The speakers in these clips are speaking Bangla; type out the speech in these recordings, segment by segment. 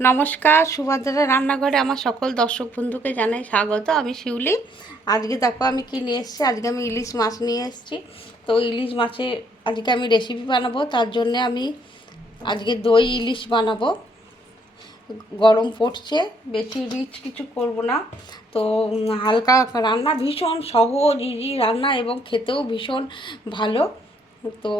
নমস্কার সুভদ্রা রান্নাঘরে আমার সকল দর্শক বন্ধুকে জানাই স্বাগত। আমি শিউলি। আজকে দেখো আমি কি নিয়ে এসেছি? আজকে আমি ইলিশ মাছ নিয়ে এসেছি। তো ইলিশ মাছের আজকে আমি রেসিপি বানাবো। তার জন্যে আমি আজকে দই ইলিশ বানাবো। গরম পড়ছে, বেশি রিচ কিছু করব না। তো হালকা রান্না, ভীষণ সহজ ইজি রান্না এবং খেতেও ভীষণ ভালো। তো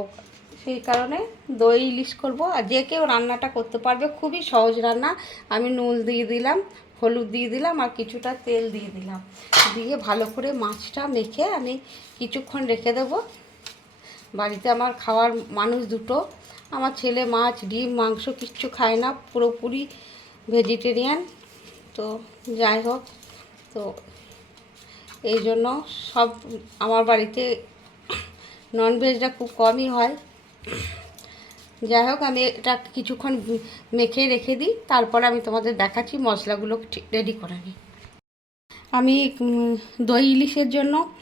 সেই কারণে দই ইলিশ করব। আর যে কেউ রান্নাটা করতে পারবে, খুবই সহজ রান্না। আমি নুন দিয়ে দিলাম, হলুদ দিয়ে দিলাম, আর কিছুটা তেল দিয়ে দিলাম। দিয়ে ভালো করে মাছটা মেখে আমি কিছুক্ষণ রেখে দেবো। বাড়িতে আমার খাওয়ার মানুষ দুটো। আমার ছেলে মাছ, ডিম, মাংস কিচ্ছু খায় না, পুরোপুরি ভেজিটেরিয়ান। তো যাই হোক, তো এই জন্য সব আমার বাড়িতে ননভেজটা খুব কমই হয়। যাই হোক আমি এটা কিছুক্ষণ মেখে রেখে দিই, তারপরে আমি তোমাদের দেখাচ্ছি, মশলাগুলো রেডি করে নিই। আমি দই ইলিশের জন্য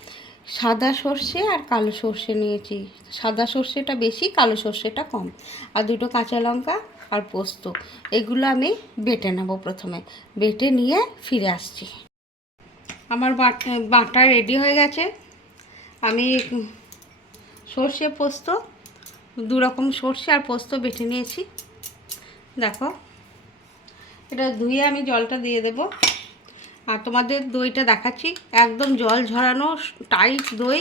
সাদা সর্ষে আর কালো সর্ষে নিয়েছি। সাদা সর্ষেটা বেশি, কালো সর্ষেটা কম। আর দুটো কাঁচা লঙ্কা আর পোস্ত, এগুলো আমি বেটে নেব প্রথমে। বেটে নিয়ে ফিরে আসছি। আমার বাট- রেডি হয়ে গেছে। আমি সর্ষে, পোস্ত দু রকম সর্ষে আর পোস্ত বেটে নিয়েছি। দেখো, এটা ধুয়ে আমি জলটা দিয়ে দেব। আর তোমাদের দইটা দেখাচ্ছি, একদম জল ঝরানো টাইট দই।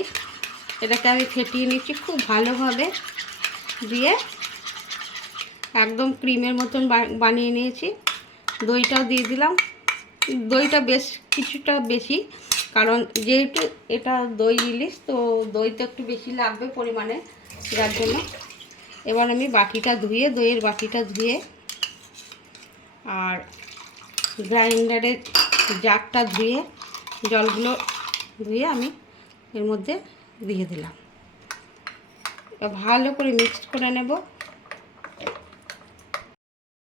এটাকে আমি ফেটিয়ে নিচ্ছি খুব ভালোভাবে দিয়ে। একদম ক্রিমের মতন বানিয়ে নিয়েছি। দইটাও দিয়ে দিলাম। দইটা বেশ কিছুটা বেশি। কারণ যেহেতু এটা দই ইলিশ, তো দই তো একটু বেশি লাগবে পরিমাণে যার জন্য। এবার আমি বাটিটা ধুয়ে, দইয়ের বাটিটা ধুয়ে আর গ্রাইন্ডারের জাগটা ধুয়ে, জলগুলো ধুয়ে আমি এর মধ্যে দিয়ে দিলাম। ভালো করে মিক্সড করে নেব।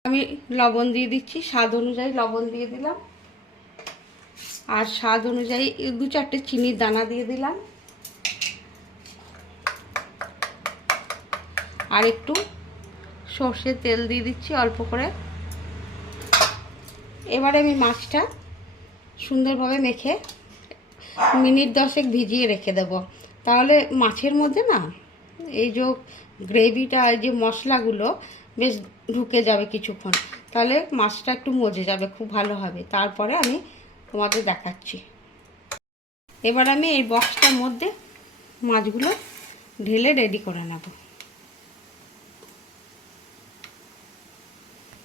আমি লবণ দিয়ে দিচ্ছি, স্বাদ অনুযায়ী লবণ দিয়ে দিলাম। আর স্বাদ অনুযায়ী দু চারটে চিনির দানা দিয়ে দিলাম। আর একটু সর্ষের তেল দিয়ে দিচ্ছি অল্প করে। এবারে আমি মাছটা সুন্দরভাবে মেখে মিনিট দশেক ভিজিয়ে রেখে দেব। তাহলে মাছের মধ্যে না এই যে গ্রেভিটা যে মশলাগুলো বেশ ঢুকে যাবে কিছুক্ষণ। তাহলে মাছটা একটু মজে যাবে, খুব ভালো হবে। তারপরে আমি তোমাদের দেখাচ্ছি। এবার আমি এই বক্সটার মধ্যে মাছগুলো ঢেলে রেডি করে নেব।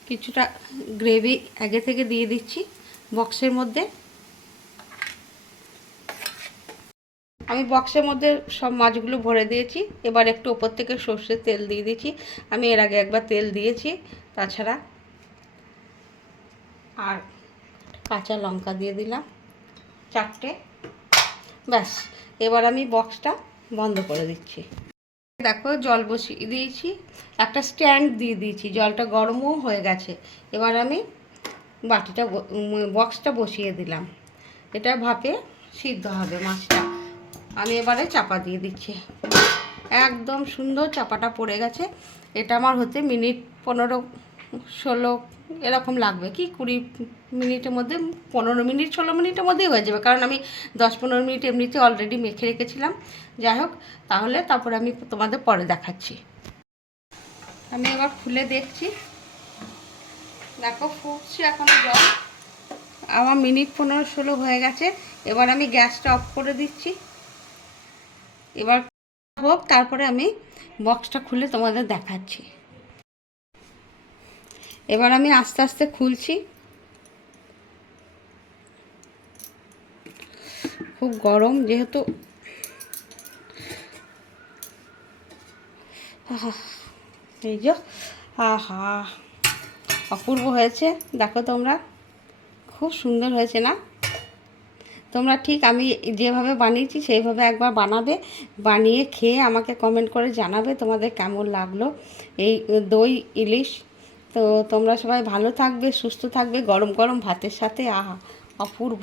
কিছুটা গ্রেভি আগে থেকে দিয়ে দিচ্ছি বক্সের মধ্যে। আমি বক্সের মধ্যে সব মাছগুলো ভরে দিয়েছি। এবার একটু ওপর থেকে সর্ষের তেল দিয়ে দিয়েছি আমি এর আগে একবার তেল দিয়েছি, তাছাড়া আর কাঁচা লঙ্কা দিয়ে দিলাম, চারটে। ব্যাস, এবার আমি বক্সটা বন্ধ করে দিচ্ছি। দেখো, জল বসিয়ে দিয়েছি, একটা স্ট্যান্ড দিয়ে দিয়েছি, জলটা গরমও হয়ে গেছে। এবার আমি বাটিটা বক্সটা বসিয়ে দিলাম। এটা ভাপে সিদ্ধ হবে মাছটা। আমি এবারে চাপা দিয়ে দিচ্ছি। একদম সুন্দর চাপাটা পড়ে গেছে। এটা আমার হতে মিনিট পনেরো, ষোলো এরকম লাগবে। কি কুড়ি মিনিটের মধ্যে, পনেরো মিনিট, ষোলো মিনিটের মধ্যেই হয়ে যাবে। কারণ আমি দশ পনেরো মিনিট এমনিতে অলরেডি মেখে রেখেছিলাম। যাই হোক, তাহলে তারপরে আমি তোমাদের পরে দেখাচ্ছি। আমি এবার খুলে দেখছি। দেখো, ফুটছে এখনও জল। আমার মিনিট পনেরো, ষোলো হয়ে গেছে। এবার আমি গ্যাসটা অফ করে দিচ্ছি। এবার হোক তারপরে আমি বক্সটা খুলে তোমাদের দেখাচ্ছি। এবার আমি আস্তে আস্তে খুলছি। খুব গরম যেহেতু। এই যে, আহা, অপূর্ব হয়েছে। দেখো তোমরা, খুব সুন্দর হয়েছে না? তোমরা ঠিক আমি যেভাবে বানিয়েছি সেইভাবে একবার বানাবে, বানিয়ে খেয়ে আমাকে কমেন্ট করে জানাবে তোমাদের কেমন লাগল। এই দই, ইলিশ তো তোমরা সবাই ভালো থাকবে সুস্থ থাকবে গরম গরম ভাতের সাথে আহা অপূর্ব।